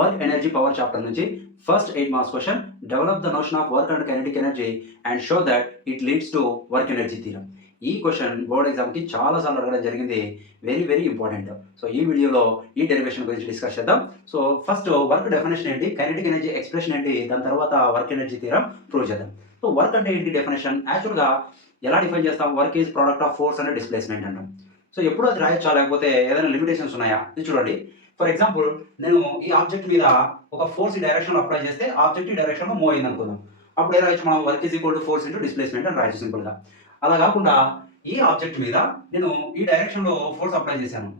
Work energy power chapter నుంచి first 8 marks question develop the notion of work and kinetic energy and show that it leads to work energy theorem. ఈ question board ఎగ్జామ్కి చాలాసార్లు అడగడం జరిగింది. Very very important. So ఈ వీడియోలో ఈ derivation గురించి డిస్కస్ చేద్దాం. సో ఫస్ట్ వర్క్ డెఫినేషన్ ఏంటి, కైనెటిక్ ఎనర్జీ ఎక్స్ప్రెషన్ ఏంటి, దాని తర్వాత వర్క్ ఎనర్జీ థీరం ప్రూవ్ చేద్దాం. సో వర్క్ అంటే ఏంటి డెఫినేషన్, యాక్చువల్గా ఎలా డిఫైన్ చేస్తాం, work is product of force and displacement అంటాం. సో ఎప్పుడు అది రాయొచ్చా లేకపోతే ఏదైనా లిమిటేషన్స్ ఉన్నాయా, ఇది చూడండి. ఫర్ ఎగ్జాంపుల్ నేను ఈ ఆబ్జెక్ట్ మీద ఒక ఫోర్స్ ఈ డైరెక్షన్లో అప్లై చేస్తే ఆబ్జెక్ట్ ఈ డైరెక్షన్లో మూవ్ అయింది అనుకుందాం. అప్పుడు ఏ రాయొచ్చు మనం, work is equal to force into displacement అని రాయొచ్చు సింపుల్గా. అలా కాకుండా ఈ ఆబ్జెక్ట్ మీద నేను ఈ డైరెక్షన్లో ఫోర్స్ అప్లై చేశాను,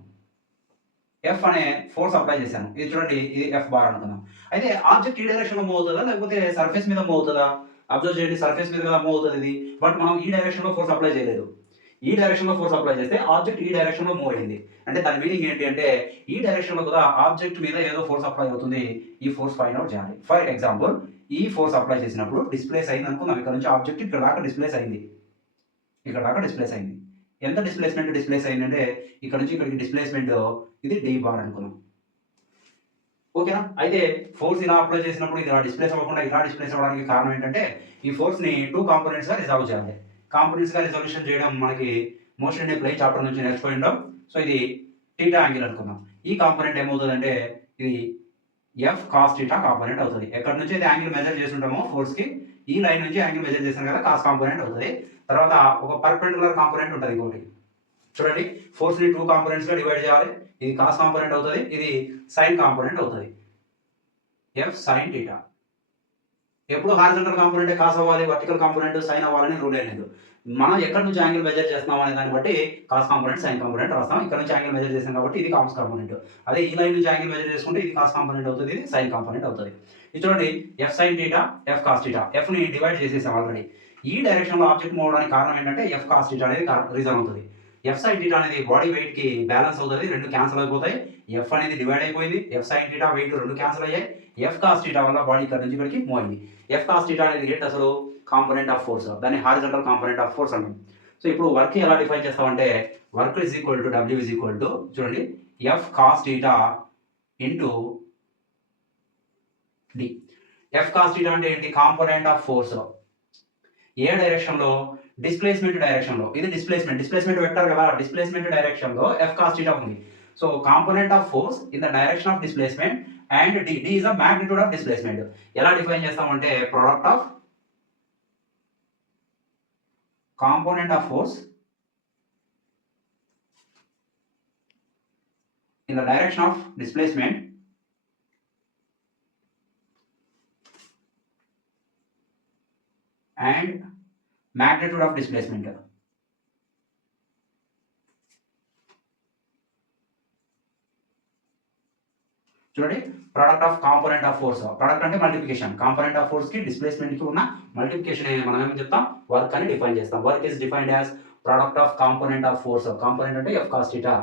ఎఫ్ అనే ఫోర్స్ అప్లై చేశాను. ఇది చూడండి, ఇది ఎఫ్ బార్ అనుకుందాం. అయితే ఆబ్జెక్ట్ ఈ డైరెక్షన్లో మూవ్ అవుతుందా లేకపోతే సర్ఫేస్ మీద మూవ్ అవుతుందా? అబ్జర్వ్ చేయండి, సర్ఫేస్ మీద కదా మూవ్ అవుతుంది ఇది. బట్ మనం ఈ డైరెక్షన్లో ఫోర్స్ అప్లై చేయలేదు. ఈ డైరెక్షన్లో ఫోర్స్ అప్లై చేస్తే ఆబ్జెక్ట్ ఈ డైరెక్షన్లో మూవ్ అయింది. అంటే దాని మీనింగ్ ఏంటి అంటే ఈ డైరెక్షన్లో కూడా ఆబ్జెక్ట్ మీద ఏదో ఫోర్స్ అప్లై అవుతుంది. ఈ ఫోర్స్ ఫైండ్ అవుట్ చేయాలి. ఫర్ ఎగ్జాంపుల్ ఈ ఫోర్స్ అప్లై చేసినప్పుడు డిస్ప్లేస్ అయింది అనుకుందాం. ఇక్కడ నుంచి ఆబ్జెక్ట్ ఇక్కడ దాకా డిస్ప్లేస్ అయింది, ఇక్కడ దాకా డిస్ప్లేస్ అయింది. ఎంత డిస్ప్లేస్ అయిందంటే ఇక్కడ నుంచి ఇక్కడికి డిస్ప్లేస్మెంట్ ఇది డి బార్ అనుకున్నాం. ఓకేనా? అయితే ఫోర్స్ ఇలా అప్లై చేసినప్పుడు ఇది ఇలా డిస్ప్లేస్ అవ్వకుండా ఇలా డిస్ప్లేస్ అవ్వడానికి కారణం ఏంటంటే ఈ ఫోర్స్ని 2 కాంపోనెంట్స్గా రిజాల్వ్ చేయాలి. కాంపోనెంట్స్గా రిజల్యూషన్ చేయడం మనకి motion in a plane chapter నుంచి నేర్చుకుని ఉంటాం. సో ఇది టీటా యాంగిల్ అనుకుందాం. ఈ కాంపోనెంట్ ఏమవుతుందంటే ఇది ఎఫ్ కాస్ టీటా కాంపోనెంట్ అవుతుంది. ఎక్కడి నుంచి అయితే యాంగిల్ మెజర్ చేసి ఉంటామో ఫోర్స్కి, ఈ లైన్ నుంచి యాంగిల్ మెజర్ చేసాం కదా, కాస్ కాంపోనెంట్ అవుతుంది. తర్వాత ఒక పర్పెండికులర్ కాంపోనెంట్ ఉంటుంది ఇంకోటి. చూడండి, ఫోర్స్ని 2 కాంపోనెంట్స్గా డివైడ్ చేయాలి. ఇది కాస్ కాంపోనెంట్ అవుతుంది, ఇది సైన్ కాంపోనెంట్ అవుతుంది. F sin theta. ఎప్పుడు హారిజంటల్ కాంపోనెంట్ కాస్ అవ్వాలి, వర్టికల్ కాంపోనెంట్ సైన్ అవ్వాలని రూల్ ఏం లేదు. మనం ఎక్కడి నుంచి యాంగిల్ మెజర్ చేస్తున్నాం అనే దాన్ని బట్టి కాస్ కాంపోనెంట్ సైన్ కాంపోనెంట్ రాస్తాం. ఇక్కడ నుంచి యాంగిల్ మెజర్ చేసాం కాబట్టి ఇది కాస్ కాంపోనెంట్. అదే ఈ లైన్ నుంచి యాంగిల్ మెజర్ చేసుకుంటే ఇది కాస్ కాంపోనెంట్ అవుతుంది, ఇది సైన్ కాంపోనెంట్ అవుతుంది. ఇది చూడండి, F sin theta, F cos theta. ఎఫ్ని డివైడ్ చేసేసాం ఆల్రెడీ. ఈ డైరెక్షన్లో ఆబ్జెక్ట్ మూవ్ అవడానికి కారణం ఏంటంటే ఎఫ్ కాస్ టీటా అనేది రీజన్ అవుతుంది. ఎఫ్ సైన్ టీటా అనేది బాడీ వెయిట్ కి బ్యాలెన్స్ అవుతుంది, రెండు క్యాన్సిల్ అయిపోతాయి. ఎఫ్ అనేది డివైడ్ అయిపోయింది, ఎఫ్ సైన్ టీటా వెయిట్ రెండు క్యాన్సిల్ అయ్యాయి. ఎఫ్ కాస్ టీటా వల్ల బాడీ ఇక్కడ నుంచి ఇక్కడికి మూవ్ అయింది. ఎఫ్ కాస్ టీటా అనేది ఏంటి అసలు, కాంపోనెంట్ ఆఫ్ ఫోర్స్, దాన్ని హారిజంటల్ కాంపోనెంట్ ఆఫ్ ఫోర్స్ అంటాం. సో ఇప్పుడు వర్క్ ఎలా డిఫైన్ చేస్తామంటే work is equal to W is equal to చూడండి F cos theta into d. F cos theta అంటే ఏంటి, కాంపోనెంట్ ఆఫ్ ఫోర్స్. ఏ డైరెక్షన్లో, డిస్ప్లేస్మెంట్ డైరెక్షన్లో. ఇది డిస్ప్లేస్మెంట్ వెక్టర్ కదా, డిస్ప్లేస్మెంట్ డైరెక్షన్లో ఎఫ్ కాస్ టీటా ఉంది. So component of force in the direction of displacement and D is the magnitude of displacement. ఎలా define చేస్తామంటే product of component of force in the direction of displacement and magnitude of displacement. చూడండి, product of component of force. Product అంటే multiplication, component of force కి displacement కి ఉన్న multiplication మనం ఏమని చెప్తాం, వర్క్ అని డిఫైన్ చేస్తాం. Work is defined as product of component of force. Component అంటే F cos theta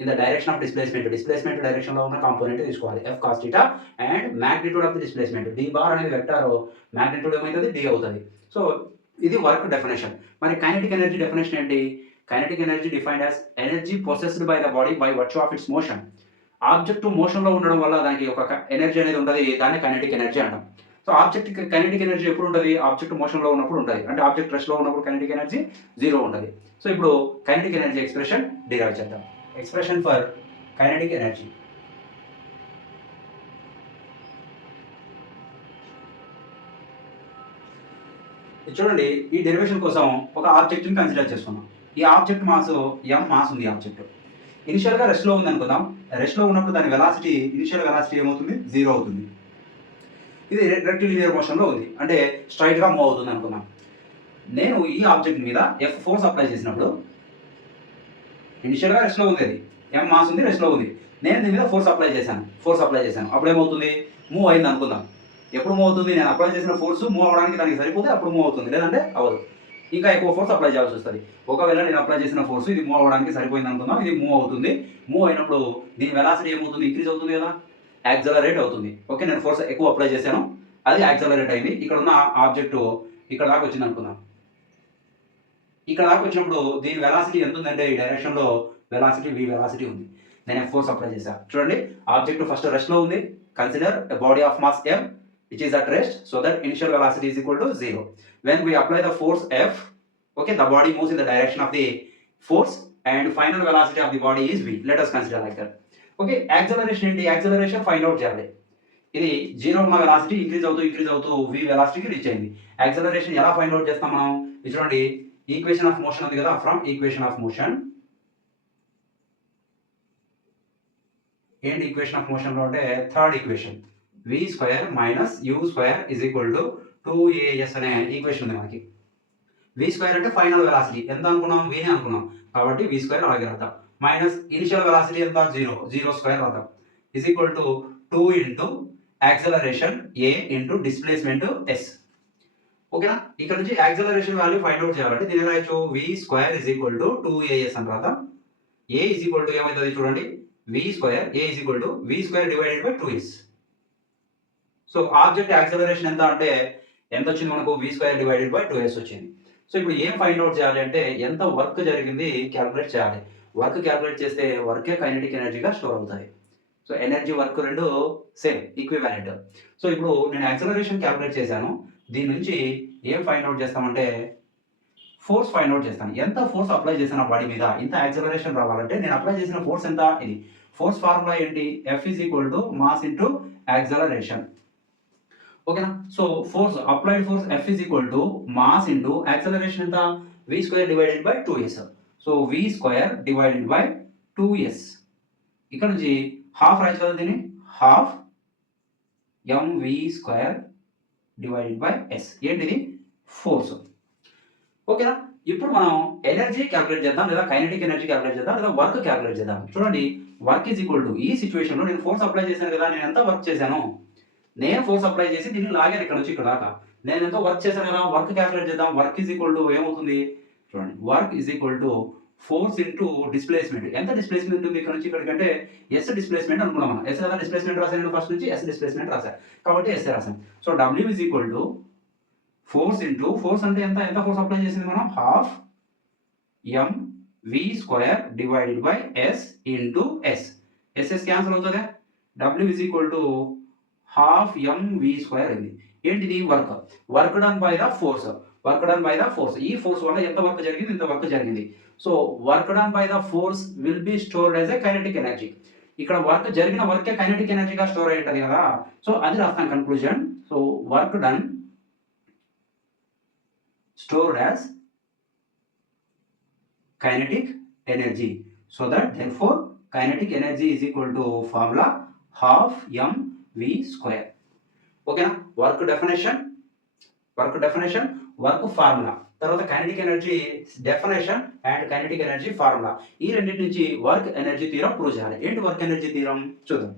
in the direction of displacement direction లో ఉన్న కాంపోనెంట్ తీసుకోవాలి, F cos theta, and magnitude of the displacement. D bar అనేది vector, magnitude ఏమైతుంది, d అవుతుంది. So ఇది work definition. మరి kinetic energy definition ఏంటి, kinetic energy defined as energy possessed by the body by virtue of its motion. Object మోషన్లో ఉండడం వల్ల దానికి ఒక ఎనర్జీ అనేది ఉంటుంది, దాన్ని కైనెటిక్ ఎనర్జీ అంటాం. సో ఆబ్జెక్ట్ కైనెటిక్ ఎనర్జీ ఎప్పుడు ఉంటుంది, ఆబ్జెక్ట్ మోషన్లో ఉన్నప్పుడు ఉంటుంది. అంటే ఆబ్జెక్ట్ రెస్ట్లో ఉన్నప్పుడు కైనెటిక్ ఎనర్జీ 0 ఉంటుంది. సో ఇప్పుడు కైనెటిక్ ఎనర్జీ ఎక్స్ప్రెషన్ డిరైవ్ చేద్దాం. Expression for kinetic energy. చూడండి, ఈ డెరివేషన్ కోసం ఒక ఆబ్జెక్ట్ని కన్సిడర్ చేసుకున్నాం. ఈ ఆబ్జెక్ట్ మాస్ m మాస్ ఉంది. ఆబ్జెక్ట్ ఇనిషియల్గా రెస్ట్లో ఉంది అనుకుందాం. రెస్ట్లో ఉన్నప్పుడు దాని వెలాసిటీ, ఇనిషియల్ వెలాసిటీ ఏమవుతుంది, 0 అవుతుంది. ఇది రెక్టిలినియర్ మోషన్లో ఉంది, అంటే స్ట్రైట్గా మూవ్ అవుతుంది అనుకుందాం. నేను ఈ ఆబ్జెక్ట్ మీద ఎఫ్ ఫోర్స్ అప్లై చేసినప్పుడు ఇనిషియల్గా రెస్ట్లో ఉంది, అది m మాస్ ఉంది, రెస్ట్లో ఉంది. నేను దీని మీద ఫోర్స్ అప్లై చేశాను. అప్పుడు ఏమవుతుంది, మూవ్ అయింది అనుకుందాం. ఎప్పుడు మూవ్ అవుతుంది, నేను అప్లై చేసిన ఫోర్స్ మూవ్ అవ్వడానికి దానికి సరిపోతే అప్పుడు మూవ్ అవుతుంది, లేదంటే అవ్వదు. ఇంకా ఎక్కువ ఫోర్స్ అప్లై చేయాల్సి వస్తుంది. ఒకవేళ నేను అప్లై చేసిన ఫోర్స్ ఇది మూవ్ అవ్వడానికి సరిపోయింది అనుకుందాం, ఇది మూవ్ అవుతుంది. మూవ్ అయినప్పుడు దీని వెలాసిటీ ఏమవుతుంది, ఇంక్రీజ్ అవుతుంది కదా, యాక్సలరేట్ అవుతుంది. ఓకే, నేను ఫోర్స్ ఎక్కువ అప్లై చేశాను, అది యాక్సలరేట్ అయింది. ఇక్కడ ఉన్న ఆబ్జెక్ట్ ఇక్కడ దాకా వచ్చింది అనుకుందాం. ఇక్కడ దాకా వచ్చినప్పుడు దీని వెలాసిటీ ఎంత ఉందంటే ఈ డైరెక్షన్లో వెలాసిటీ v వెలాసిటీ ఉంది. నేను ఫోర్స్ అప్లై చేశాను. చూడండి, ఆబ్జెక్ట్ ఫస్ట్ రెస్ట్లో ఉంది, consider a body of mass m which is at rest, so that initial velocity is equal to 0. When we apply the force F, okay, the body moves in the direction of the force and final velocity of the body is v. Let us consider like that. Okay, acceleration ఏంటి? acceleration find out చేయాలి. ఇది zero ఉన్న velocity increase అవుతూ v వెలాసిటీకి reach అయింది. Acceleration ఎలా find out చేస్తాం మనం? ఇది చూడండి, ఈక్వేషన్ ఆఫ్ మోషన్ ఉంది కదా, ఫ్రమ్ ఈక్వేషన్ ఆఫ్ మోషన్. ఏంటి ఈక్వేషన్ ఆఫ్ మోషన్ లో అంటే third equation, v square minus u square is equal to 2as అనే ఈక్వేషన్ ఉంది మనకి. v స్క్వేర్ అంటే ఫైనల్ వెలాసిటీ, ఎంత అనుకున్నాం? v ని అనుకున్నాం, కాబట్టి v స్క్వేర్ అలాగే రాద్దాం. మైనస్ ఇనిషియల్ వెలాసిటీ ఎంత? 0 స్క్వేర్ రాద్దాం, is equal to 2 into acceleration a into displacement s. ఓకేనా? ఇక్కడ నుంచి యాక్సలరేషన్ వాల్యూ ఫైండ్ అవుట్ చేయాలంటే దీని రాయొచ్చు, v square is equal to 2as అని రాద్దాం. a ఇజ్ ఈక్వల్ టు ఏమవుతుంది చూడండి, v square, a is equal to v square divided by 2s. So object acceleration ఎంత అంటే ఎంత వచ్చింది మనకు? v square divided by 2s వచ్చింది. సో ఇప్పుడు ఏం ఫైండ్ అవుట్ చేయాలి అంటే ఎంత వర్క్ జరిగింది క్యాలిక్యులేట్ చేయాలి. వర్క్ క్యాలిక్యులేట్ చేస్తే వర్కే కైనెటిక్ ఎనర్జీగా స్టోర్ అవుతాయి. సో ఎనర్జీ వర్క్ రెండు సేమ్, ఈక్వివాలెంట్. సో ఇప్పుడు నేను యాక్సలరేషన్ క్యాలిక్యులేట్ చేశాను, దీని నుంచి ఏం ఫైండ్ అవుట్ చేస్తామంటే ఫోర్స్ ఫైండ్ అవుట్ చేస్తాను. ఎంత ఫోర్స్ అప్లై చేసిన బాడీ మీద ఇంత యాక్సలరేషన్ రావాలంటే నేను అప్లై చేసిన ఫోర్స్ ఎంత? ఇది ఫోర్స్ ఫార్ములా ఏంటి? F is equal to mass into acceleration. ఓకేనా? So force, applied force F is equal to mass into acceleration ఎంత? v square divided by 2s. So v square divided by 2s. ఇక్కడ నుంచి half రాయొచ్చు కదా దీన్ని, half mv square divided by s. ఏంటిది? Force. ఓకేనా? ఇప్పుడు మనం ఎనర్జీ క్యాలిక్యులేట్ చేద్దాం, లేదా కైనెటిక్ ఎనర్జీ క్యాలిక్యులేట్ చేద్దాం, లేదా వర్క్ క్యాలిక్యులేట్ చేద్దాం. చూడండి, వర్క్ ఈజ్ ఈక్వల్ టు, ఈ సిచ్యువేషన్ లో నేను ఫోర్స్ అప్లై చేశాను కదా, నేను ఎంత వర్క్ చేశాను? నేను ఫోర్స్ అప్లై చేసి దీన్ని లాగాను ఇక్కడ నుంచి ఇక్కడ దాకా, నేను ఎంతో వర్క్ చేశాను కదా. వర్క్ క్యాలిక్యులేట్ చేద్దాం. వర్క్ ఈజ్ ఈక్వల్ టు ఏమవుతుంది చూడండి, work is equal to force into displacement. ఎంత డిస్ప్లేస్మెంట్ ఉంది ఇక్కడ నుంచి ఇక్కడికి అంటే ఎస్ డిస్ప్లేస్మెంట్ అనుకున్నాం మనం. ఎస్ కదా డిస్ప్లేస్మెంట్ రాశాను ఫస్ట్ నుంచి, ఎస్ డిస్ప్లేస్మెంట్ రాశాను కాబట్టి ఎస్ రాశాను. So W is equal to force into, force అంటే ఎంత? ఎంత ఫోర్స్ అప్లై చేసింది మనం? Half m v square divided by s into s. s cancel అవుతుంది. w is equal to half m v square ఇది. ఏంటిది? Work. Work done by the force, work done by the force. ఈ force వల్ల ఎంత work జరిగింది? ఇంత work జరిగింది. So work done by the force will be stored as a kinetic energy. ఇక్కడ work జరిగిన వర్కే కైనెటిక్ ఎనర్జీగా స్టోర్ అయి ఉంటుంది కదా. సో అది రాస్తాం conclusion. So work done stored as kinetic energy, so that therefore kinetic energy is equal to formula half mv square. ఓకేనా? వర్క్ డెఫినేషన్, వర్క్ ఫార్ములా, తర్వాత kinetic energy definition and kinetic energy formula. ఈ రెండింటి నుంచి work energy theorem prove చేయాలి. ఏంటి work energy theorem చూద్దాం.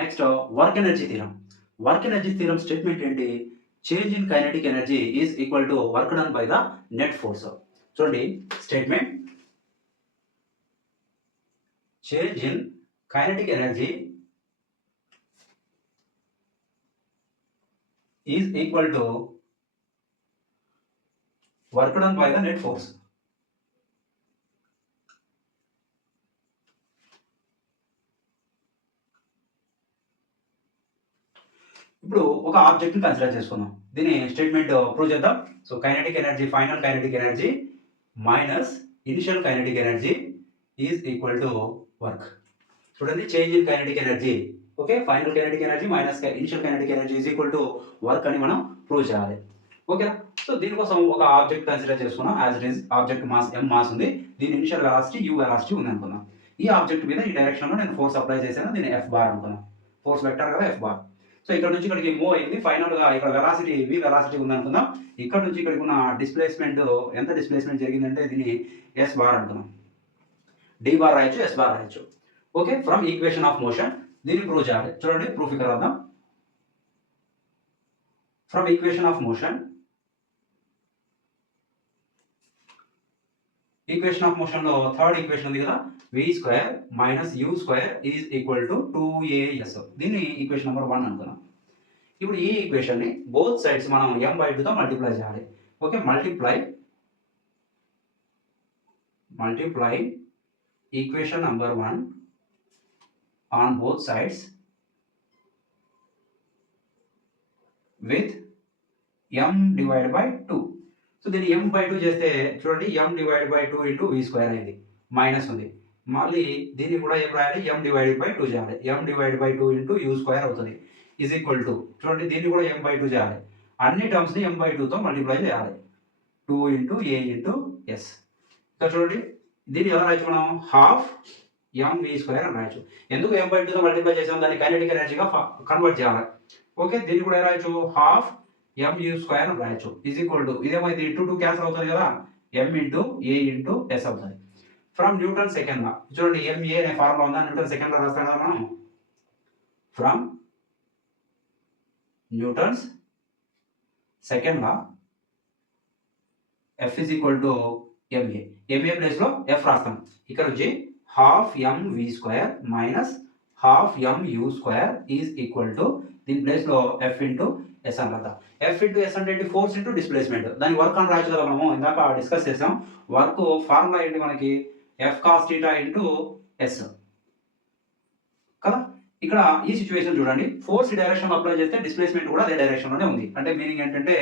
Next work energy theorem. Work energy theorem statement ఏంటి? Change in kinetic energy is equal to work done by the net force. చూడండి statement, change in kinetic energy is equal to work done by the net force. ఇప్పుడు ఒక object ని consider చేసుకుందాం, దీని statement prove చేద్దాం. So kinetic energy, final kinetic energy minus initial kinetic energy is equal to work. చూడండి, change in kinetic energy, okay, final kinetic energy minus initial kinetic energy is equal to work అని మనం prove చేయాలి. ఓకేనా? So దీనికోసం ఒక object consider చేసుకున్నాం. As it is object mass m mass ఉంది, దీని ఇనిషియల్ వెలాసిటీ u వెలాసిటీ ఉంది అనుకుందాం. ఈ ఆబ్జెక్ట్ మీద ఈ డైరెక్షన్ లో నేను ఫోర్స్ అప్లై చేశాను, దీన్ని f బార్ అనుకున్నాం. ఫోర్స్ వెక్టర్ కదా f బార్. సో ఇక్కడ నుంచి ఇక్కడికి మూవ్ అయింది. ఫైనల్ గా ఇక్కడ వెలాసిటీ v వెలాసిటీ ఉంది అనుకుందాం. ఇక్కడ నుంచి ఇక్కడికి ఉన్న డిస్ప్లేస్మెంట్ ఎంత డిస్ప్లేస్మెంట్ జరిగిందంటే దీన్ని s బార్ అనుకున్నాం. d బార్ రాయొచ్చు, s బార్ రాయొచ్చు. Okay, from equation of motion దీన్ని ప్రూవ్ చేయాలి. చూడండి ప్రూఫ్ ఇక్కడ రాద్దాం. From equation of motion, equation of motion లో థర్డ్ ఈక్వేషన్ ఉంది కదా, v square minus u square is equal to 2as. దీన్ని ఈక్వేషన్ నెంబర్ 1 అనుకున్నాం. ఇప్పుడు ఈ ఈక్వేషన్ ని బోత్ సైడ్స్ మనం m/2 తో మల్టిప్లై చేయాలి. Okay, multiply equation number 1 on both sides with m divide by 2. So దీన్ని m బై 2 చేస్తే చూడండి m divide by 2 into v square అయింది, మైనస్ ఉంది. మళ్ళీ దీన్ని కూడా ఏం రాయాలి, m డివైడ్ బై 2 చేయాలి, m divide by 2 into u square అవుతుంది ఈజ్ ఈక్వల్ టు చూడండి దీన్ని కూడా m బై 2 చేయాలి, అన్ని టర్మ్స్ని m బై 2తో మల్టిప్లై చేయాలి, 2 ఇంటూ a ఇంటూ s. ఇక్కడ చూడండి దీన్ని ఎలా రాయొచ్చు మనం, హాఫ్ mv స్క్వేర్ అని రాయొచ్చు. ఎందుకు m బై 2తో మల్టిప్లై చేసాం, దాన్ని కైనెటిక్ ఎనర్జీగా కన్వర్ట్ చేయాలి. ఓకే, దీన్ని కూడా రాయొచ్చు హాఫ్ mu స్క్వేర్ అని రాయొచ్చు ఈజ్ ఈక్వల్ టు ఇదేమైంది 2 2 క్యాన్సిల్ అవుతుంది కదా, m into a into s అవుతుంది. ఫ్రమ్ న్యూటన్ సెకండ్ లా చూడండి ma అనే ఫార్ములా ఉందా, న్యూటన్ సెకండ్ లా రాస్తాం కదా మనం. From Newton's second law f is equal to ma place లో f రాస్తాం. ఇక్కడ వచ్చి half mv square minus half mu square is equal to దీని ప్లేస్ లో f ఇంటూ ఎస్ అని రాద్దాం. ఎఫ్ ఇంటూ ఎస్ అంటే ఫోర్స్ ఇంటూ డిస్ప్లేస్మెంట్, దాని వర్క్ అని రాయొచ్చు కదా మనము, ఇందాక డిస్కస్ చేసాం. వర్క్ ఫార్ములా ఏంటి మనకి, F cos theta into S కదా. ఇక్కడ ఈ సిచ్యువేషన్ చూడండి, ఫోర్స్ డైరెక్షన్ అప్లై చేస్తే డిస్ప్లేస్మెంట్ కూడా అదే డైరెక్షన్లోనే ఉంది. అంటే మీనింగ్ ఏంటంటే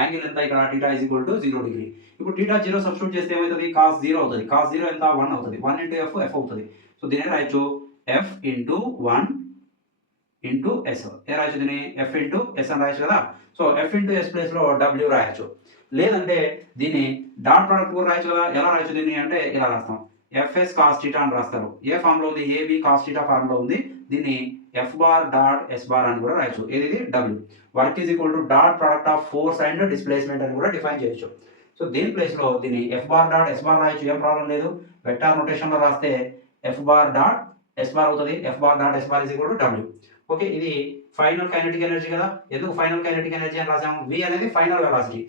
యాంగిల్ ఎంత ఇక్కడ theta is equal to 0 degree. ఇప్పుడు థీటా 0 సబ్స్టిట్యూట్ చేస్తే ఏమవుతుంది, కాస్ 0 అవుతుంది. కాస్ 0 ఎంత 1 అవుతుంది, 1 ఇంటూ ఎఫ్ ఎఫ్ అవుతుంది. సో దీని రాయొచ్చు ఎఫ్ ఇంటూ 1 ఇంటూ ఎస్. ఏ రాయొచ్చు దీన్ని, ఎఫ్ ఇంటూ ఎస్ అని రాయొచ్చు కదా. సో ఎఫ్ ఇంటూ ఎస్ ప్లేస్లో డబ్ల్యూ రాయొచ్చు, లేదంటే దీన్ని డాట్ ప్రోడక్ట్ కూడా రాయొచ్చు కదా. ఎలా రాయొచ్చు దీన్ని అంటే ఇలా రాస్తాం, ఎఫ్ఎస్ కాస్ థీటా అని రాస్తారు. ఏ ఫార్ములా ఉంది, ఏబి కాస్ థీటా ఫార్ములా ఉంది. దీన్ని F bar dot S bar అని కూడా రాయొచ్చు. ఏది W. Work is equal to dot product of force and displacement అని కూడా డిఫైన్ చేయొచ్చు. సో దీని ప్లేస్లో దీన్ని F bar dot S bar రాయొచ్చు, ఏం ప్రాబ్లం లేదు. వెక్టార్ నోటేషన్లో రాస్తే F bar dot S bar అవుతుంది, F bar dot S bar is equal to W. Okay, ఇది ఫైనల్ కైనెటిక్ ఎనర్జీ కదా. ఎందుకు ఫైనల్ కైనెటిక్ ఎనర్జీ అని రాసాము, v అనేది final velocity,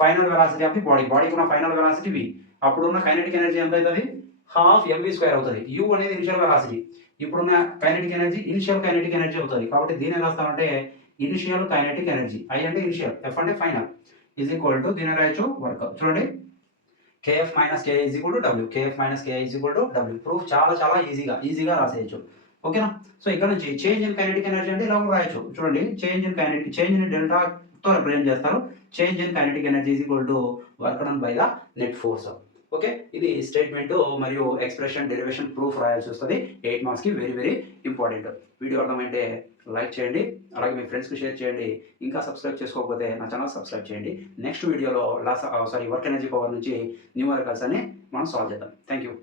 final velocity of the బాడీకి ఉన్న ఫైనల్ వెలాసిటీ v. అప్పుడున్న kinetic energy ఎంత అవుతుంది, హాఫ్ mv స్క్వేర్ అవుతుంది. u అనేది ఇనిషియల్ వెలాసిటీ, ఇప్పుడున్న kinetic energy initial kinetic energy అవుతుంది. కాబట్టి దీన్ని ఎలా రాస్తామంటే ఇనిషియల్ కైనెటిక్ ఎనర్జీ, i అంటే ఇనిషియల్, f అంటే ఫైనల్, ఈజ్ ఈక్వల్ టు దీని రాయొచ్చు వర్క్. చూడండి kf minus ki is equal to w, kf minus ki is equal to w. Proof చాలా చాలా ఈజీగా రాసేయచ్చు. ఓకేనా. సో ఇక్కడ నుంచి చేంజ్ ఇన్ కైనెటిక్ ఎనర్జీ అంటే ఇలా కూడా రాయొచ్చు. చూడండి చేంజ్ ఇన్ డెల్టాతో రిప్రజెంట్ చేస్తారు. Change in kinetic energy is equal to work done by the net force. Okay, ఇది స్టేట్మెంట్ మరియు ఎక్స్ప్రెషన్ డెరివేషన్ ప్రూఫ్ రాయాల్సి వస్తుంది. 8 మార్క్స్కి వెరీ ఇంపార్టెంట్. వీడియో అర్థమైతే లైక్ చేయండి, అలాగే మీ ఫ్రెండ్స్కి షేర్ చేయండి. ఇంకా సబ్స్క్రైబ్ చేసుకోకపోతే నా ఛానల్ సబ్స్క్రైబ్ చేయండి. నెక్స్ట్ వీడియోలో వర్క్ ఎనర్జీ పవర్ నుంచి న్యూమరికల్స్ అని మనం సాల్వ్ చేద్దాం. Thank you.